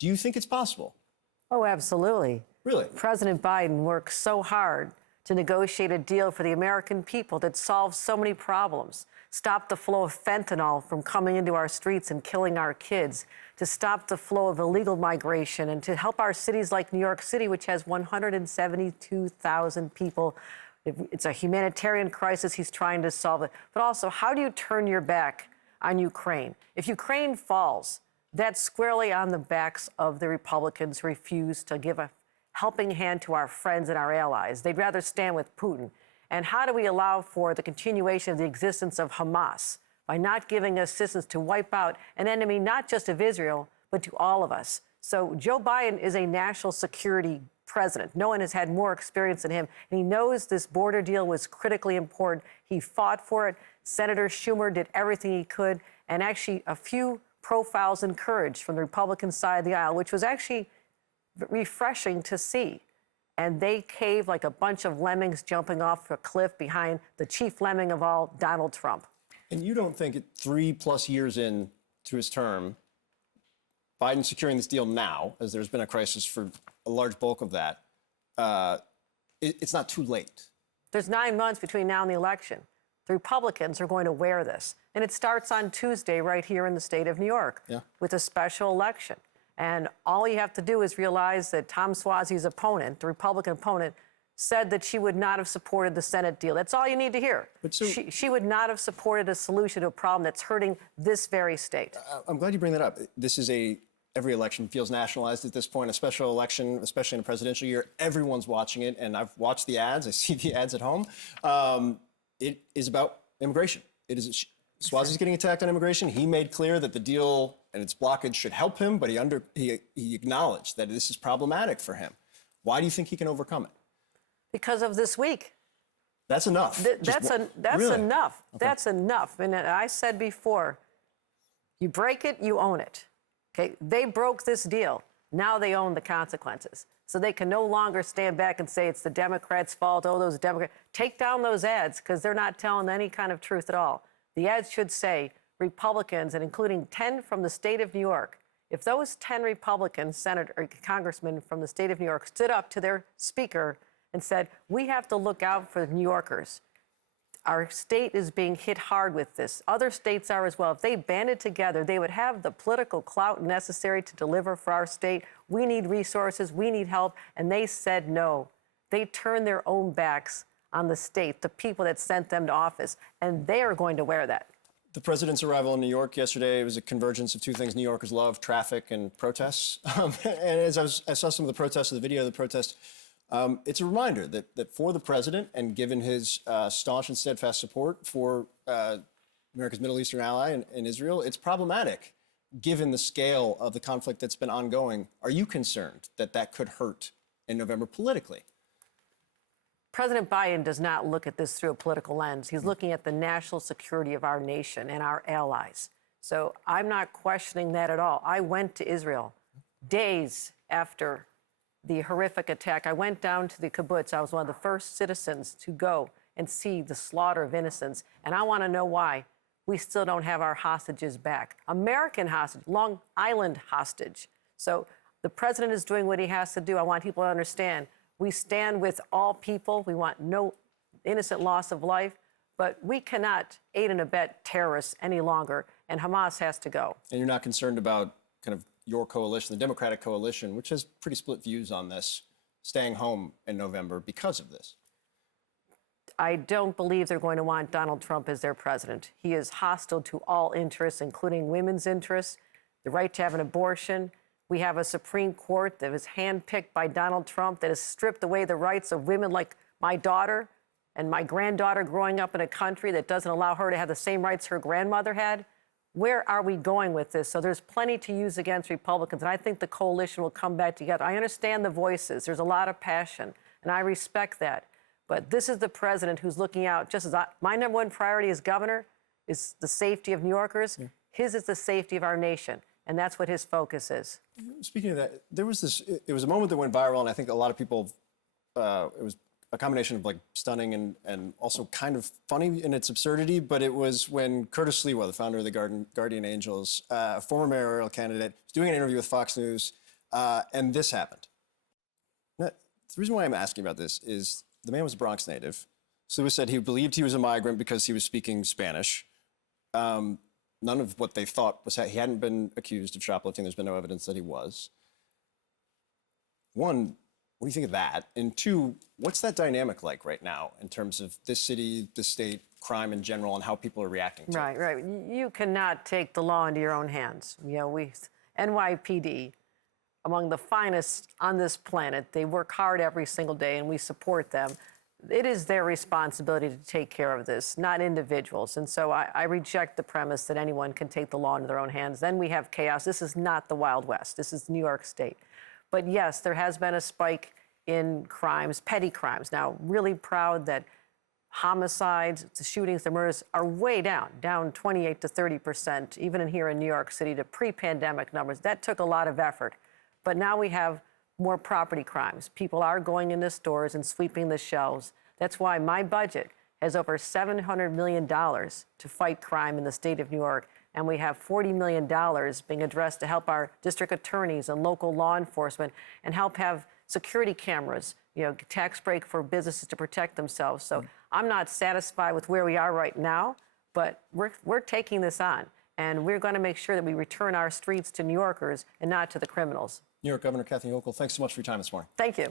Do you think it's possible? Oh, absolutely. Really? President Biden worked so hard to negotiate a deal for the American people that solves so many problems. Stop the flow of fentanyl from coming into our streets and killing our kids, to stop the flow of illegal migration, and to help our cities like New York City, which has 172,000 people. It's a humanitarian crisis. He's trying to solve it. But also, how do you turn your back on Ukraine? If Ukraine falls, that's squarely on the backs of the Republicans who refuse to give a helping hand to our friends and our allies. They'd rather stand with Putin. And how do we allow for the continuation of the existence of Hamas by not giving assistance to wipe out an enemy not just of Israel, but to all of us? So Joe Biden is a national security president. No one has had more experience than him. And he knows this border deal was critically important. He fought for it. Senator Schumer did everything he could. And actually, a few profiles encouraged from the Republican side of the aisle, which was actually refreshing to see. And they caved like a bunch of lemmings jumping off a cliff behind the chief lemming of all, Donald Trump. And you don't think 3+ years into his term, Biden securing this deal now, as there's been a crisis for a large bulk of that, it's not too late? There's 9 months between now and the election. The Republicans are going to wear this. And it starts on Tuesday right here in the state of New York with a special election. And all you have to do is realize that Tom Suozzi's opponent, the Republican opponent, said that she would not have supported the Senate deal. That's all you need to hear. But so, she would not have supported a solution to a problem that's hurting this very state. I'm glad you bring that up. This is every election feels nationalized at this point. A special election, especially in a presidential year, everyone's watching it. And I've watched the ads. I see the ads at home. It is about immigration. It is Suozzi's getting attacked on immigration. He made clear that the deal and its blockage should help him, but he acknowledged that this is problematic for him. Why do you think he can overcome it? Because of this week. That's enough. That's really? enough. Okay. That's enough. And I said before, you break it, you own it. Okay, they broke this deal. Now they own the consequences. So they can no longer stand back and say it's the Democrats' fault. Oh, those Democrats. Take down those ads because they're not telling any kind of truth at all. The ads should say Republicans, and including 10 from the state of New York. If those 10 Republican senator or congressmen from the state of New York stood up to their speaker and said, we have to look out for the New Yorkers. Our state is being hit hard with this. Other states are as well. If they banded together, they would have the political clout necessary to deliver for our state. We need resources. We need help. And they said no. They turned their own backs on the state, the people that sent them to office, and they are going to wear that. The president's arrival in New York yesterday was a convergence of two things New Yorkers love: traffic and protests. And as I saw some of the protests, the video of the protest, it's a reminder that for the president, and given his staunch and steadfast support for America's Middle Eastern ally in Israel, it's problematic given the scale of the conflict that's been ongoing. Are you concerned that that could hurt in November politically? President Biden does not look at this through a political lens. He's looking at the national security of our nation and our allies. So I'm not questioning that at all. I went to Israel days after the horrific attack. I went down to the kibbutz. I was one of the first citizens to go and see the slaughter of innocents. And I want to know why we still don't have our hostages back. American hostage, Long Island hostage. So the president is doing what he has to do. I want people to understand we stand with all people. We want no innocent loss of life. But we cannot aid and abet terrorists any longer. And Hamas has to go. And you're not concerned about kind of your coalition, the Democratic coalition, which has pretty split views on this, staying home in November because of this? I don't believe they're going to want Donald Trump as their president. He is hostile to all interests, including women's interests, the right to have an abortion. We have a Supreme Court that was handpicked by Donald Trump that has stripped away the rights of women like my daughter and my granddaughter growing up in a country that doesn't allow her to have the same rights her grandmother had. Where are we going with this? So there's plenty to use against Republicans, and I think the coalition will come back together. I understand the voices. There's a lot of passion, and I respect that. But this is the president who's looking out, just as my number one priority as governor is the safety of New Yorkers. Yeah. His is the safety of our nation, and that's what his focus is. Speaking of that, it was a moment that went viral, and I think a lot of people, it was a combination of like stunning and also kind of funny in its absurdity, but it was when Curtis Sliwa, the founder of the Guardian Angels, a former mayoral candidate, was doing an interview with Fox News and this happened. Now, the reason why I'm asking about this is the man was a Bronx native. So it was said he believed he was a migrant because he was speaking Spanish. None of what they thought was he hadn't been accused of shoplifting. There's been no evidence that he was. One, what do you think of that? And two, what's that dynamic like right now in terms of this city, the state, crime in general, and how people are reacting to it? Right. You cannot take the law into your own hands. NYPD, among the finest on this planet, they work hard every single day, and we support them. It is their responsibility to take care of this, not individuals. And so I reject the premise that anyone can take the law into their own hands. Then we have chaos. This is not the Wild West. This is New York State. But yes, there has been a spike in crimes, petty crimes. Now, really proud that homicides, the shootings, the murders are way down 28 to 30%, even here in New York City, to pre-pandemic numbers. That took a lot of effort. But now we have more property crimes. People are going into stores and sweeping the shelves. That's why my budget has over $700 million to fight crime in the state of New York. And we have $40 million being addressed to help our district attorneys and local law enforcement and help have security cameras, tax break for businesses to protect themselves. So I'm not satisfied with where we are right now, but we're taking this on. And we're going to make sure that we return our streets to New Yorkers and not to the criminals. New York Governor Kathy Hochul, thanks so much for your time this morning. Thank you.